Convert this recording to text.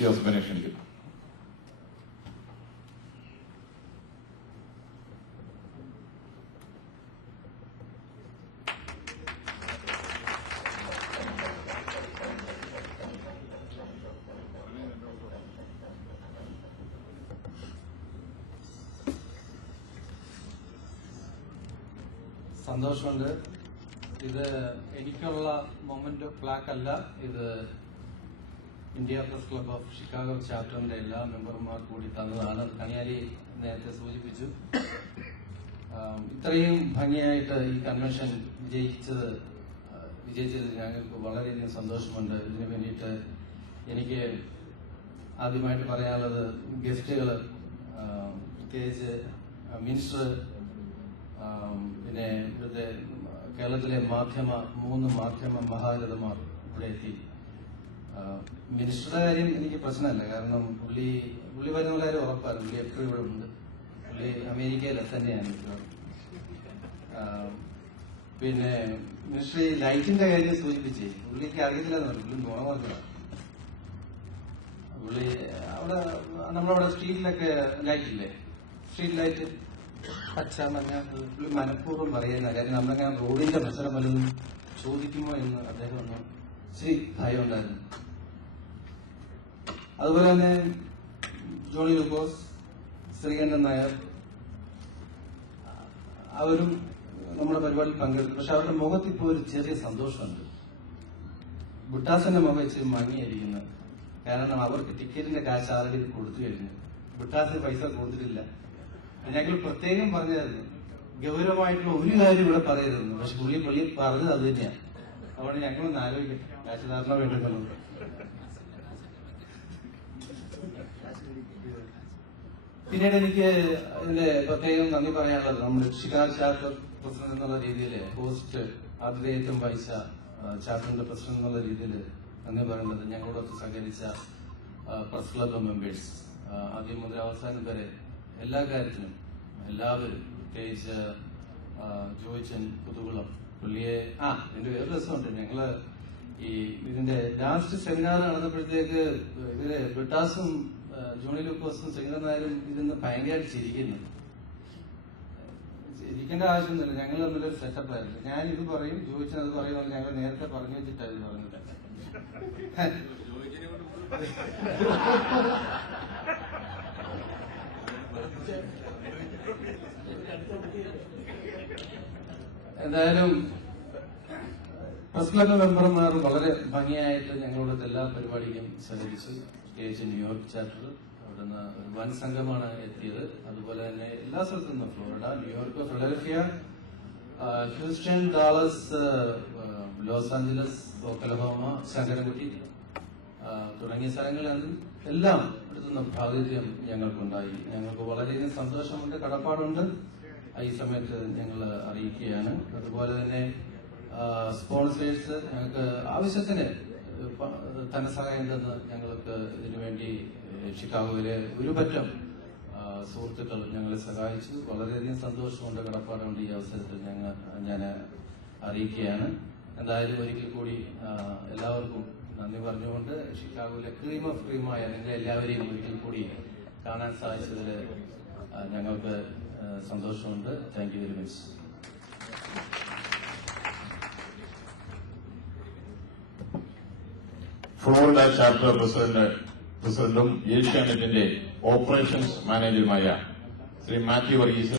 ജോസഫിനെ ക്ഷണിക്കുന്നു. സന്തോഷമുണ്ട്. ഇത് എനിക്കുള്ള മൊമെന്റ് ഓഫ് പ്ലാക്ക് അല്ല, ഇത് India press club of Chicago ചാപ്റ്ററിന്റെ എല്ലാ മെമ്പർമാർക്ക് കൂടി തന്നതാണ്. കണിയാലി നേരത്തെ സൂചിപ്പിച്ചു. ഇത്രയും ഭംഗിയായിട്ട് ഈ കൺവെൻഷൻ വിജയിച്ചത് ഞങ്ങൾക്ക് വളരെയധികം സന്തോഷമുണ്ട്. ഇതിനു വേണ്ടിയിട്ട് എനിക്ക് ആദ്യമായിട്ട് പറയാനുള്ളത് ഗസ്റ്റുകൾ, പ്രത്യേകിച്ച് മിനിസ്റ്റർ, പിന്നെ ഇവിടുത്തെ കേരളത്തിലെ മൂന്ന് മാധ്യമ മഹാരഥന്മാർ ഇവിടെ എത്തി. മിനിസ്റ്ററുടെ കാര്യം എനിക്ക് പ്രശ്നമല്ല, കാരണം പുള്ളി വരുന്നുള്ള കാര്യം ഉറപ്പാണ്. പുള്ളി എപ്പോഴും ഇവിടെ ഉണ്ട്. പുള്ളി അമേരിക്കയിലെ തന്നെയാണ്. പിന്നെ മിനിസ്റ്റർ ഈ ലൈറ്റിന്റെ കാര്യം സൂചിപ്പിച്ചേ, പുള്ളിക്ക് അറിയത്തില്ലെന്ന് പറഞ്ഞു. പുള്ളി നുണ പറഞ്ഞതാണ്. പുള്ളി നമ്മളവിടെ സ്ട്രീറ്റിലൊക്കെ ലൈറ്റ് ഇല്ലേ, സ്ട്രീറ്റ് ലൈറ്റ് പച്ച മഞ്ഞ, പുള്ളി മനഃപൂർവ്വം പറയുന്ന കാര്യം. നമ്മളങ്ങനെ റോഡിന്റെ മത്സരം വല്ലതും ചോദിക്കുമോ എന്ന് അദ്ദേഹം ഒന്ന് ഇച്ചിരി ഭയം ഉണ്ടായിരുന്നു. അതുപോലെ തന്നെ ജോണി ലൂക്കോസ്, ശ്രീകണ്ഠൻ നായർ, അവരും നമ്മുടെ പരിപാടിയിൽ പങ്കെടുത്തു. പക്ഷെ അവരുടെ മുഖത്ത് ഇപ്പോൾ ഒരു ചെറിയ സന്തോഷമുണ്ട്. ബുട്ടാസിന്റെ മുഖം ഇച്ചിരി മങ്ങിയിരിക്കുന്നത്, കാരണം അവർക്ക് ടിക്കറ്റിന്റെ കാശ് ആൾറെഡി കൊടുത്തു കഴിഞ്ഞു. ബുട്ടാസിന് പൈസ കൊടുത്തിട്ടില്ല. ഞങ്ങൾ പ്രത്യേകം പറഞ്ഞായിരുന്നു, ഗൗരവമായിട്ടുള്ള ഒരു കാര്യം ഇവിടെ പറയരുതെന്ന്. പക്ഷെ പുള്ളി പറഞ്ഞത് അത് തന്നെയാണ്. അതുകൊണ്ട് ഞങ്ങളൊന്ന് ആലോചിക്കട്ടെ, കാശ് ധാരണ വേണ്ടുന്നത്. പിന്നീട് എനിക്ക് ഇതിന്റെ പ്രത്യേകം നന്ദി പറയാനുള്ളത്, നമ്മുടെ ഷിക്കാഗോ ചാപ്റ്റർ പ്രസിഡന്റ് എന്നുള്ള രീതിയിൽ, ഹോസ്റ്റ് ആതിഥേയത്വം വഹിച്ച ചാപ്റ്ററിന്റെ പ്രസിഡന്റ് എന്നുള്ള രീതിയിൽ നന്ദി പറയുന്നത് ഞങ്ങളോടൊത്ത് സഹകരിച്ച പ്രസ് ക്ലബ് മെമ്പേഴ്സ്, ആദ്യം മുതൽ അവസാനം വരെ എല്ലാ കാര്യത്തിനും എല്ലാവരും, പ്രത്യേകിച്ച് ജോയിച്ചൻ പുതുകുളം, പുള്ളിയെ ഇതിന്റെ വേറെ രസമുണ്ട്. ഞങ്ങള് ഇതിന്റെ ലാസ്റ്റ് സെമിനാർ നടന്നപ്പോഴത്തേക്ക് ഇവര് ബിട്ടാസും ജോണി ലൂക്കോസും ശ്രീകണ്ഠൻ നായരും ഇതിന്ന് ഭയങ്കരമായിട്ട് ചിരിക്കുന്നു. ചിരിക്കേണ്ട ആവശ്യമൊന്നുമില്ല, ഞങ്ങൾ തമ്മിലൊരു സെറ്റപ്പായിരുന്നു. ഞാൻ ഇത് പറയും, ജോയിച്ചൻ അത് പറയുന്നത് ഞങ്ങൾ നേരത്തെ പറഞ്ഞു വെച്ചിട്ടാണ് ഇത് പറഞ്ഞത്. എന്തായാലും പ്രസ് ക്ലബ് മെമ്പർമാർ വളരെ ഭംഗിയായിട്ട് ഞങ്ങളോട് എല്ലാ പരിപാടിക്കും സഹകരിച്ചു. പ്രത്യേകിച്ച് ന്യൂയോർക്ക് ചാപ്റ്റർ, അവിടുന്ന് ഒരു വൻ സംഘമാണ് എത്തിയത്. അതുപോലെ തന്നെ എല്ലാ സ്ഥലത്തു നിന്നും, Florida, New York, Philadelphia, Houston, Dallas, Los Angeles, ഒക്കലഹോമ, Sankarankutty തുടങ്ങിയ സ്ഥലങ്ങളിൽ എല്ലാം എടുത്തുന്ന പ്രാതിനിധ്യം ഞങ്ങൾക്കുണ്ടായി. ഞങ്ങൾക്ക് വളരെയധികം സന്തോഷമുണ്ട്, കടപ്പാടുണ്ട്. ഈ സമയത്ത് ഞങ്ങൾ അറിയിക്കുകയാണ്. അതുപോലെ തന്നെ സ്പോൺസേഴ്സ് ഞങ്ങൾക്ക് ആവശ്യത്തിന് ധനസഹായം തന്ന് ഞങ്ങൾക്ക് ഇതിനുവേണ്ടി ഷിക്കാഗോയിലെ ഒരു പറ്റം സുഹൃത്തുക്കൾ ഞങ്ങളെ സഹായിച്ചു. വളരെയധികം സന്തോഷമുണ്ട്, കടപ്പാടുണ്ട്. ഈ അവസരത്തിൽ ഞാൻ അറിയിക്കുകയാണ്. എന്തായാലും ഒരിക്കൽ കൂടി എല്ലാവർക്കും നന്ദി പറഞ്ഞുകൊണ്ട്, ഷിക്കാഗോയിലെ ക്രീം ഓഫ് ക്രീമായ നിങ്ങളെ എല്ലാവരെയും ഒരിക്കൽ കൂടി കാണാൻ സാധിച്ചതിൽ ഞങ്ങൾക്ക് സന്തോഷമുണ്ട്. Thank you very much. Florida chapter പ്രസിഡന്റും ഏഷ്യാനെറ്റിന്റെ ഓപ്പറേഷൻസ് മാനേജറുമായ ശ്രീ മാത്യു വർഗീസ്